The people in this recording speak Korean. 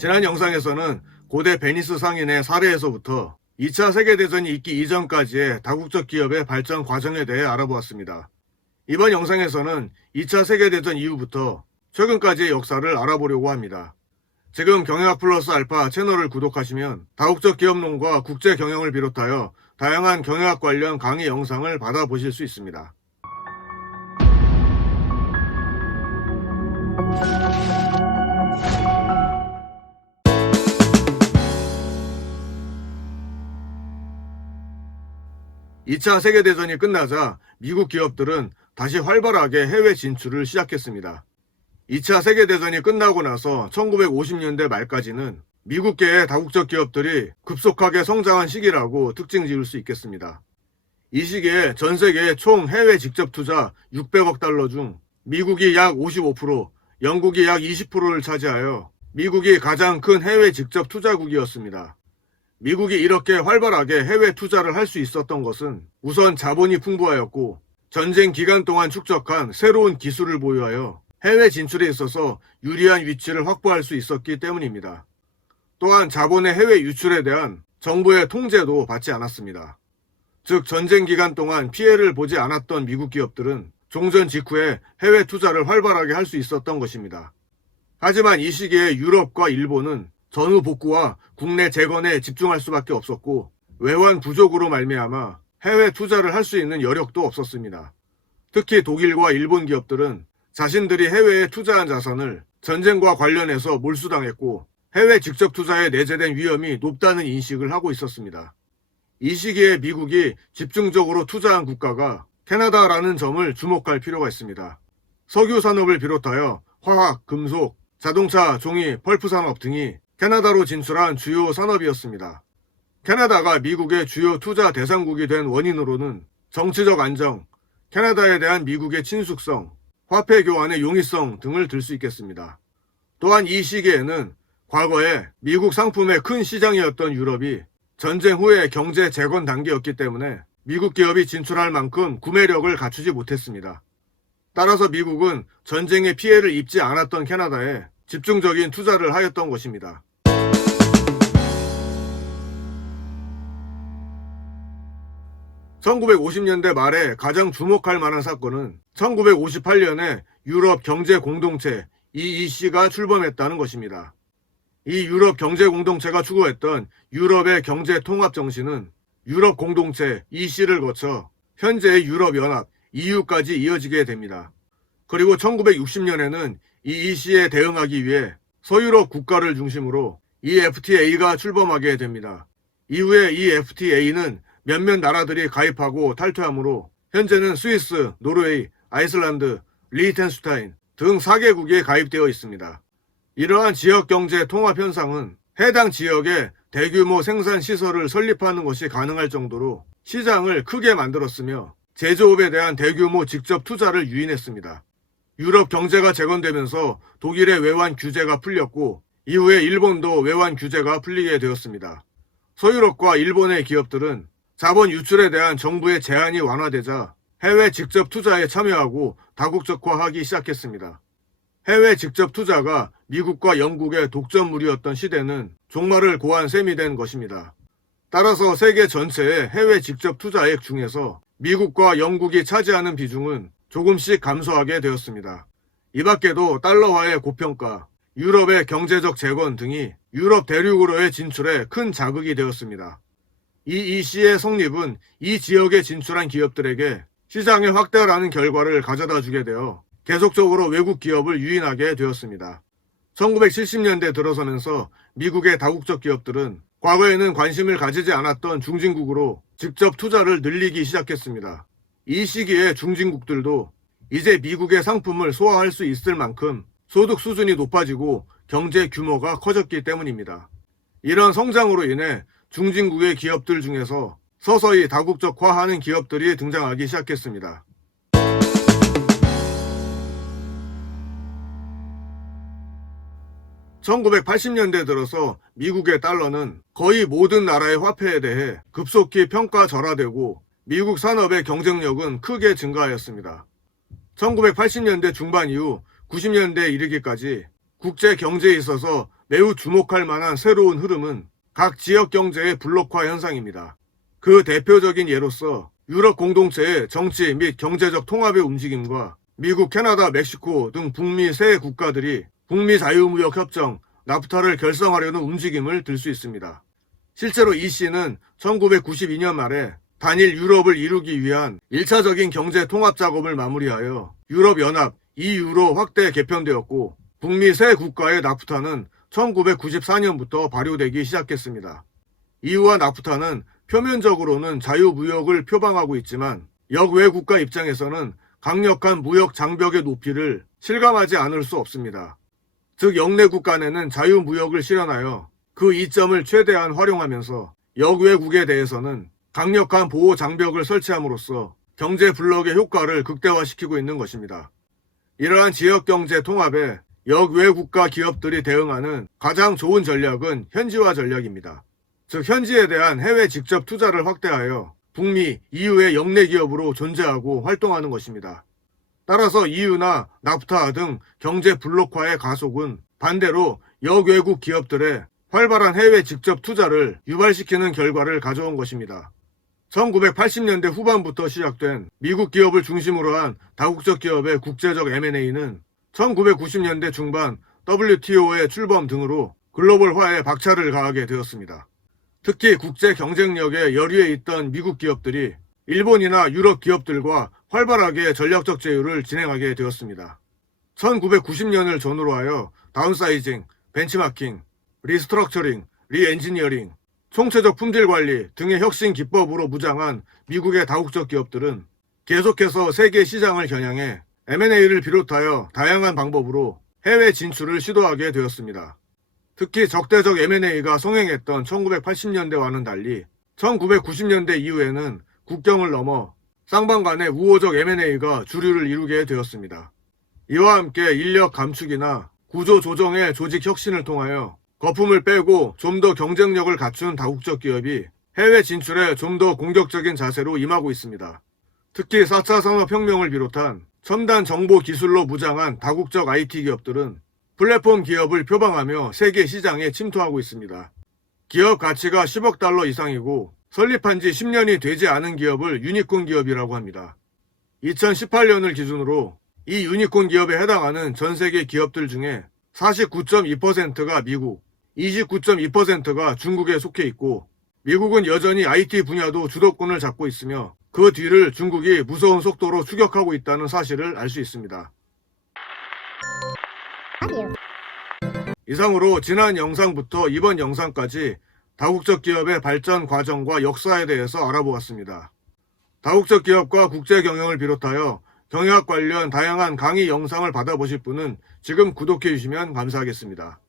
지난 영상에서는 고대 베니스 상인의 사례에서부터 2차 세계대전이 있기 이전까지의 다국적 기업의 발전 과정에 대해 알아보았습니다. 이번 영상에서는 2차 세계대전 이후부터 최근까지의 역사를 알아보려고 합니다. 지금 경영학 플러스 알파 채널을 구독하시면 다국적 기업론과 국제 경영을 비롯하여 다양한 경영학 관련 강의 영상을 받아보실 수 있습니다. (2차) 세계대전이 끝나자 미국 기업들은 다시 활발하게 해외 진출을 시작했습니다. 2차 세계대전이 끝나고 나서 1950년대 말까지는 미국계의 다국적 기업들이 급속하게 성장한 시기라고 특징 지을 수 있겠습니다. 이 시기에 전 세계의 총 해외 직접 투자 600억 달러 중 미국이 약 55%, 영국이 약 20%를 차지하여 미국이 가장 큰 해외 직접 투자국이었습니다. 미국이 이렇게 활발하게 해외 투자를 할 수 있었던 것은 우선 자본이 풍부하였고 전쟁 기간 동안 축적한 새로운 기술을 보유하여 해외 진출에 있어서 유리한 위치를 확보할 수 있었기 때문입니다. 또한 자본의 해외 유출에 대한 정부의 통제도 받지 않았습니다. 즉 전쟁 기간 동안 피해를 보지 않았던 미국 기업들은 종전 직후에 해외 투자를 활발하게 할 수 있었던 것입니다. 하지만 이 시기에 유럽과 일본은 전후 복구와 국내 재건에 집중할 수밖에 없었고 외환 부족으로 말미암아 해외 투자를 할 수 있는 여력도 없었습니다. 특히 독일과 일본 기업들은 자신들이 해외에 투자한 자산을 전쟁과 관련해서 몰수당했고 해외 직접 투자에 내재된 위험이 높다는 인식을 하고 있었습니다. 이 시기에 미국이 집중적으로 투자한 국가가 캐나다라는 점을 주목할 필요가 있습니다. 석유 산업을 비롯하여 화학, 금속, 자동차, 종이, 펄프 산업 등이 캐나다로 진출한 주요 산업이었습니다. 캐나다가 미국의 주요 투자 대상국이 된 원인으로는 정치적 안정, 캐나다에 대한 미국의 친숙성, 화폐 교환의 용이성 등을 들 수 있겠습니다. 또한 이 시기에는 과거에 미국 상품의 큰 시장이었던 유럽이 전쟁 후의 경제 재건 단계였기 때문에 미국 기업이 진출할 만큼 구매력을 갖추지 못했습니다. 따라서 미국은 전쟁의 피해를 입지 않았던 캐나다에 집중적인 투자를 하였던 것입니다. (1950년대) 말에 가장 주목할 만한 사건은 1958년에 유럽 경제 공동체 EEC가 출범했다는 것입니다. 이 유럽 경제 공동체가 추구했던 유럽의 경제 통합 정신은 유럽 공동체 EC를 거쳐 현재의 유럽 연합 EU까지 이어지게 됩니다. 그리고 1960년에는 EEC에 대응하기 위해 서유럽 국가를 중심으로 EFTA가 출범하게 됩니다. 이후에 EFTA는 몇몇 나라들이 가입하고 탈퇴하므로 현재는 스위스, 노르웨이, 아이슬란드, 리히텐슈타인 등 4개국이 가입되어 있습니다. 이러한 지역경제 통합 현상은 해당 지역에 대규모 생산 시설을 설립하는 것이 가능할 정도로 시장을 크게 만들었으며 제조업에 대한 대규모 직접 투자를 유인했습니다. 유럽 경제가 재건되면서 독일의 외환 규제가 풀렸고 이후에 일본도 외환 규제가 풀리게 되었습니다. 서유럽과 일본의 기업들은 자본 유출에 대한 정부의 제한이 완화되자 해외 직접 투자에 참여하고 다국적화하기 시작했습니다. 해외 직접 투자가 미국과 영국의 독점물이었던 시대는 종말을 고한 셈이 된 것입니다. 따라서 세계 전체의 해외 직접 투자액 중에서 미국과 영국이 차지하는 비중은 조금씩 감소하게 되었습니다. 이 밖에도 달러화의 고평가, 유럽의 경제적 재건 등이 유럽 대륙으로의 진출에 큰 자극이 되었습니다. EEC의 성립은 이 지역에 진출한 기업들에게 시장의 확대라는 결과를 가져다 주게 되어 계속적으로 외국 기업을 유인하게 되었습니다. 1970년대 들어서면서 미국의 다국적 기업들은 과거에는 관심을 가지지 않았던 중진국으로 직접 투자를 늘리기 시작했습니다. 이 시기에 중진국들도 이제 미국의 상품을 소화할 수 있을 만큼 소득 수준이 높아지고 경제 규모가 커졌기 때문입니다. 이런 성장으로 인해 중진국의 기업들 중에서 서서히 다국적화하는 기업들이 등장하기 시작했습니다. (1980년대) 들어서 미국의 달러는 거의 모든 나라의 화폐에 대해 급속히 평가절하되고 미국 산업의 경쟁력은 크게 증가하였습니다. 1980년대 중반 이후 90년대에 이르기까지 국제 경제에 있어서 매우 주목할 만한 새로운 흐름은 각 지역 경제의 블록화 현상입니다. 그 대표적인 예로서 유럽 공동체의 정치 및 경제적 통합의 움직임과 미국, 캐나다, 멕시코 등 북미 세 국가들이 북미 자유무역 협정 나프타를 결성하려는 움직임을 들 수 있습니다. 실제로 이 시는 1992년 말에 단일 유럽을 이루기 위한 1차적인 경제 통합 작업을 마무리하여 유럽연합 EU로 확대 개편되었고, 북미 세 국가의 나프타는 1994년부터 발효되기 시작했습니다. EU와 나프타는 표면적으로는 자유무역을 표방하고 있지만 역외 국가 입장에서는 강력한 무역 장벽의 높이를 실감하지 않을 수 없습니다. 즉 역내국 간에는 자유무역을 실현하여 그 이점을 최대한 활용하면서 역외국에 대해서는 강력한 보호 장벽을 설치함으로써 경제 블록의 효과를 극대화시키고 있는 것입니다. 이러한 지역경제 통합에 역외국가 기업들이 대응하는 가장 좋은 전략은 현지화 전략입니다. 즉 현지에 대한 해외 직접 투자를 확대하여 북미, EU의 역내 기업으로 존재하고 활동하는 것입니다. 따라서 EU나 나프타 등 경제 블록화의 가속은 반대로 역외국 기업들의 활발한 해외 직접 투자를 유발시키는 결과를 가져온 것입니다. 1980년대 후반부터 시작된 미국 기업을 중심으로 한 다국적 기업의 국제적 M&A는 1990년대 중반 WTO의 출범 등으로 글로벌화에 박차를 가하게 되었습니다. 특히 국제 경쟁력에 열의에 있던 미국 기업들이 일본이나 유럽 기업들과 활발하게 전략적 제휴를 진행하게 되었습니다. 1990년을 전후로 하여 다운사이징, 벤치마킹, 리스트럭처링, 리엔지니어링, 총체적 품질 관리 등의 혁신 기법으로 무장한 미국의 다국적 기업들은 계속해서 세계 시장을 겨냥해 M&A를 비롯하여 다양한 방법으로 해외 진출을 시도하게 되었습니다. 특히 적대적 M&A가 성행했던 1980년대와는 달리 1990년대 이후에는 국경을 넘어 쌍방 간의 우호적 M&A가 주류를 이루게 되었습니다. 이와 함께 인력 감축이나 구조 조정의 조직 혁신을 통하여 거품을 빼고 좀 더 경쟁력을 갖춘 다국적 기업이 해외 진출에 좀 더 공격적인 자세로 임하고 있습니다. 특히 4차 산업혁명을 비롯한 첨단 정보 기술로 무장한 다국적 IT 기업들은 플랫폼 기업을 표방하며 세계 시장에 침투하고 있습니다. 기업 가치가 10억 달러 이상이고 설립한 지 10년이 되지 않은 기업을 유니콘 기업이라고 합니다. 2018년을 기준으로 이 유니콘 기업에 해당하는 전 세계 기업들 중에 49.2%가 미국, 29.2%가 중국에 속해 있고, 미국은 여전히 IT 분야도 주도권을 잡고 있으며 그 뒤를 중국이 무서운 속도로 추격하고 있다는 사실을 알 수 있습니다. 이상으로 지난 영상부터 이번 영상까지 다국적 기업의 발전 과정과 역사에 대해서 알아보았습니다. 다국적 기업과 국제 경영을 비롯하여 경영학 관련 다양한 강의 영상을 받아보실 분은 지금 구독해 주시면 감사하겠습니다.